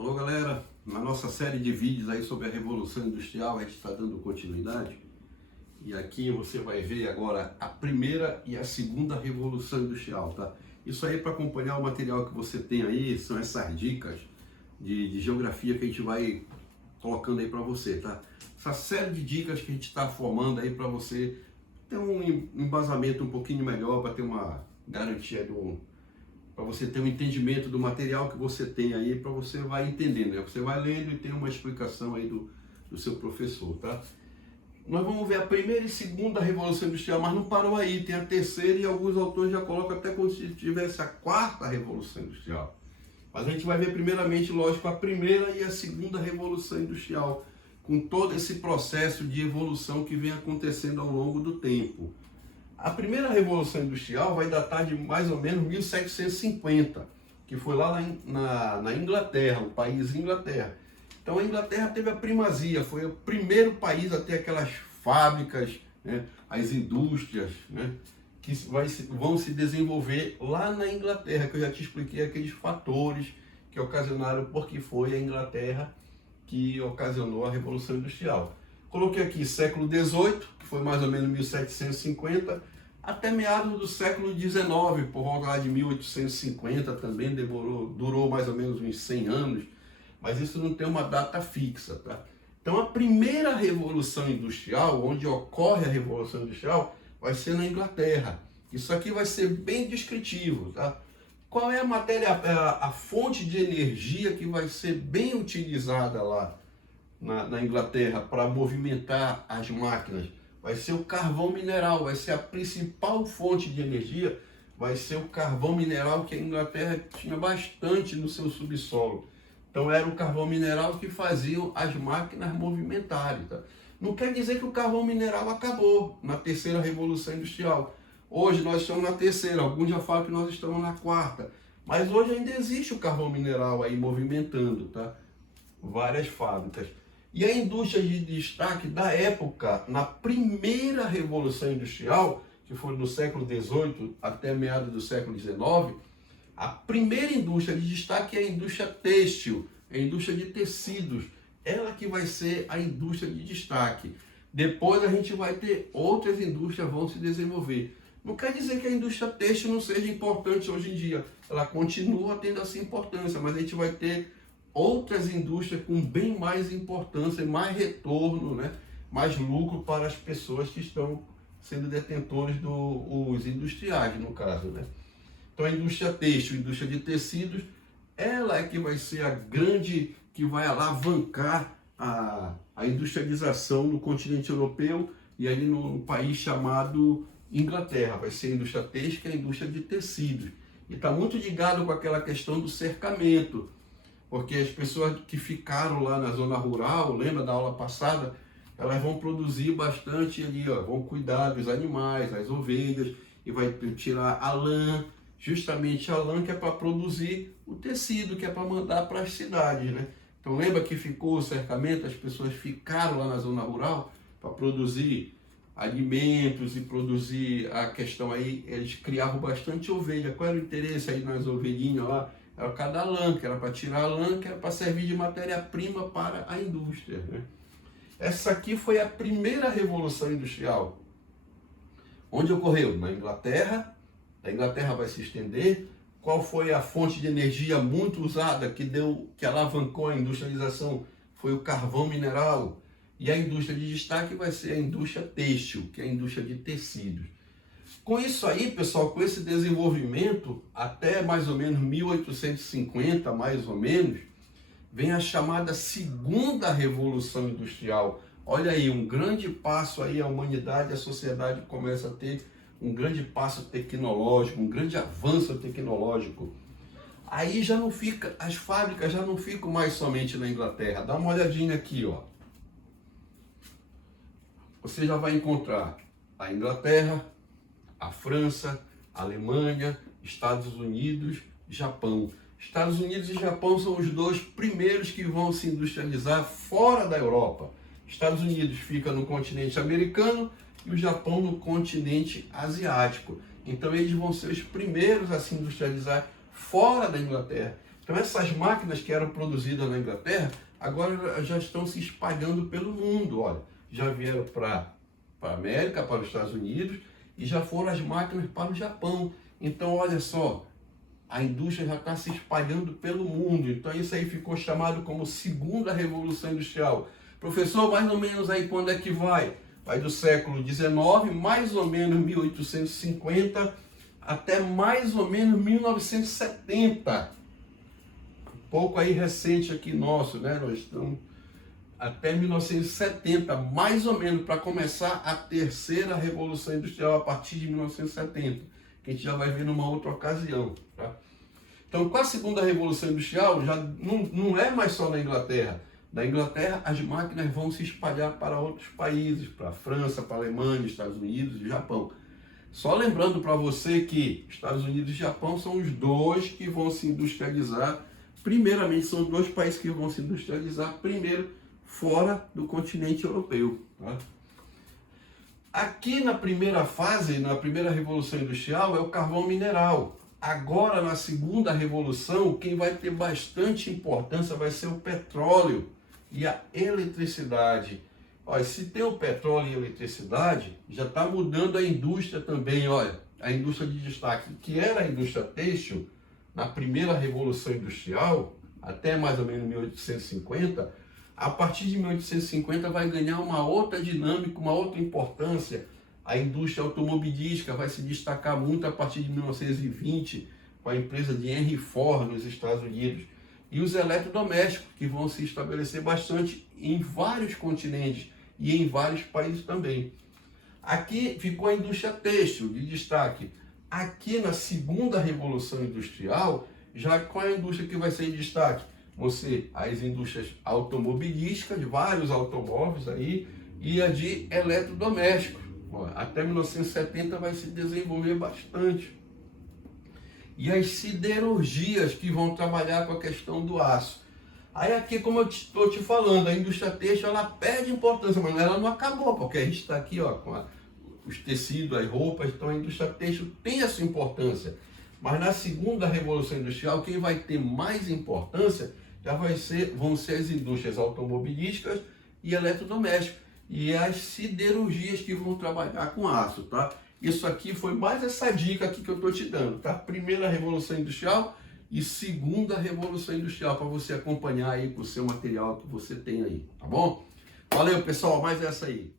Alô galera, na nossa série de vídeos aí sobre a Revolução Industrial a gente está dando continuidade e aqui você vai ver agora a primeira e a segunda Revolução Industrial, tá? Isso aí para acompanhar o material que você tem aí, são essas dicas de geografia que a gente vai colocando aí para você, tá? Essa série de dicas que a gente está formando aí para você ter um embasamento um pouquinho melhor, para ter uma garantia para você ter um entendimento do material que você tem aí, para você vai entendendo, né? Você vai lendo e tem uma explicação aí do seu professor, tá? Nós vamos ver a primeira e segunda Revolução Industrial, mas não parou aí, tem a terceira e alguns autores já colocam até como se tivesse a quarta Revolução Industrial. Mas a gente vai ver primeiramente, lógico, a primeira e a segunda Revolução Industrial, com todo esse processo de evolução que vem acontecendo ao longo do tempo. A primeira Revolução Industrial vai datar de mais ou menos 1750, que foi lá na Inglaterra, o país Inglaterra. Então a Inglaterra teve a primazia, foi o primeiro país a ter aquelas fábricas, né, as indústrias, né, que vão se desenvolver lá na Inglaterra, que eu já te expliquei aqueles fatores que ocasionaram porque foi a Inglaterra que ocasionou a Revolução Industrial. Coloquei aqui século XVIII, que foi mais ou menos 1750, até meados do século XIX, por volta lá de 1850 também, durou mais ou menos uns 100 anos, mas isso não tem uma data fixa, tá? Então a primeira Revolução Industrial, onde ocorre a Revolução Industrial, vai ser na Inglaterra. Isso aqui vai ser bem descritivo, tá? Qual é a matéria, a fonte de energia que vai ser bem utilizada lá na Inglaterra para movimentar as máquinas? Vai ser o carvão mineral, vai ser a principal fonte de energia, vai ser o carvão mineral que a Inglaterra tinha bastante no seu subsolo. Então era o carvão mineral que fazia as máquinas movimentarem, tá? Não quer dizer que o carvão mineral acabou na terceira Revolução Industrial. Hoje nós estamos na terceira, alguns já falam que nós estamos na quarta. Mas hoje ainda existe o carvão mineral aí movimentando, tá? Várias fábricas. E a indústria de destaque da época, na primeira Revolução Industrial, que foi no século XVIII até meados do século XIX, a primeira indústria de destaque é a indústria têxtil, a indústria de tecidos. Ela que vai ser a indústria de destaque. Depois a gente vai ter outras indústrias que vão se desenvolver. Não quer dizer que a indústria têxtil não seja importante hoje em dia. Ela continua tendo essa importância, mas a gente vai ter outras indústrias com bem mais importância, mais retorno, né? Mais lucro para as pessoas que estão sendo detentores os industriais, no caso, né? Então a indústria têxtil, a indústria de tecidos, ela é que vai ser a grande, que vai alavancar a industrialização no continente europeu e ali no país chamado Inglaterra. Vai ser a indústria têxtil, que é a indústria de tecidos. E está muito ligado com aquela questão do cercamento, porque as pessoas que ficaram lá na zona rural, lembra da aula passada, elas vão produzir bastante ali, ó, vão cuidar dos animais, das ovelhas, e vai tirar a lã, justamente a lã que é para produzir o tecido, que é para mandar para as cidades, né? Então lembra que ficou o cercamento, as pessoas ficaram lá na zona rural para produzir alimentos e produzir a questão aí, eles criavam bastante ovelha. Qual era o interesse aí nas ovelhinhas lá? Era cada lã, que era para tirar a lã, que era para servir de matéria-prima para a indústria, né? Essa aqui foi a primeira Revolução Industrial. Onde ocorreu? Na Inglaterra. A Inglaterra vai se estender. Qual foi a fonte de energia muito usada que alavancou a industrialização? Foi o carvão mineral. E a indústria de destaque vai ser a indústria têxtil, que é a indústria de tecidos. Com isso aí, pessoal, com esse desenvolvimento, até mais ou menos 1850, mais ou menos, vem a chamada Segunda Revolução Industrial. Olha aí, um grande passo aí, a humanidade, a sociedade começa a ter um grande passo tecnológico, um grande avanço tecnológico. Aí já não fica, as fábricas já não ficam mais somente na Inglaterra. Dá uma olhadinha aqui, ó. Você já vai encontrar a Inglaterra, a França, a Alemanha, Estados Unidos, Japão. Estados Unidos e Japão são os dois primeiros que vão se industrializar fora da Europa. Estados Unidos fica no continente americano e o Japão no continente asiático. Então eles vão ser os primeiros a se industrializar fora da Inglaterra. Então essas máquinas que eram produzidas na Inglaterra, agora já estão se espalhando pelo mundo, olha. Já vieram para a América, para os Estados Unidos, e já foram as máquinas para o Japão. Então, olha só, a indústria já está se espalhando pelo mundo. Então, isso aí ficou chamado como segunda revolução industrial. Professor, mais ou menos aí quando é que vai? Vai do século XIX, mais ou menos 1850, até mais ou menos 1970. Um pouco aí recente aqui nosso, né? Nós estamos até 1970, mais ou menos, para começar a terceira revolução industrial a partir de 1970, que a gente já vai ver numa outra ocasião, tá? Então, com a segunda revolução industrial, já não é mais só na Inglaterra. Da Inglaterra, as máquinas vão se espalhar para outros países, para a França, para a Alemanha, Estados Unidos e Japão. Só lembrando para você que Estados Unidos e Japão são os dois que vão se industrializar. Primeiramente, são os dois países que vão se industrializar primeiro fora do continente europeu. Tá? Aqui na primeira fase, na primeira revolução industrial, é o carvão mineral. Agora, na segunda revolução, quem vai ter bastante importância vai ser o petróleo e a eletricidade. Olha, se tem o petróleo e a eletricidade, já está mudando a indústria também. Olha, a indústria de destaque, que era a indústria têxtil, na primeira revolução industrial, até mais ou menos 1850, a partir de 1850 vai ganhar uma outra dinâmica, uma outra importância. A indústria automobilística vai se destacar muito a partir de 1920, com a empresa de Henry Ford nos Estados Unidos. E os eletrodomésticos, que vão se estabelecer bastante em vários continentes e em vários países também. Aqui ficou a indústria têxtil de destaque. Aqui na segunda revolução industrial, já qual é a indústria que vai ser em destaque? As indústrias automobilísticas, de vários automóveis aí, e a de eletrodomésticos. Até 1970 vai se desenvolver bastante. E as siderurgias que vão trabalhar com a questão do aço. Aí aqui, como eu estou te falando, a indústria têxtil ela perde importância, mas ela não acabou, porque a gente está aqui ó, com os tecidos, as roupas, então a indústria têxtil tem essa importância. Mas na segunda revolução industrial, quem vai ter mais importância vão ser as indústrias automobilísticas e eletrodomésticas. E as siderurgias que vão trabalhar com aço, tá? Isso aqui foi mais essa dica aqui que eu estou te dando, tá? Primeira revolução industrial e segunda revolução industrial, para você acompanhar aí com o seu material que você tem aí, tá bom? Valeu, pessoal, mais essa aí.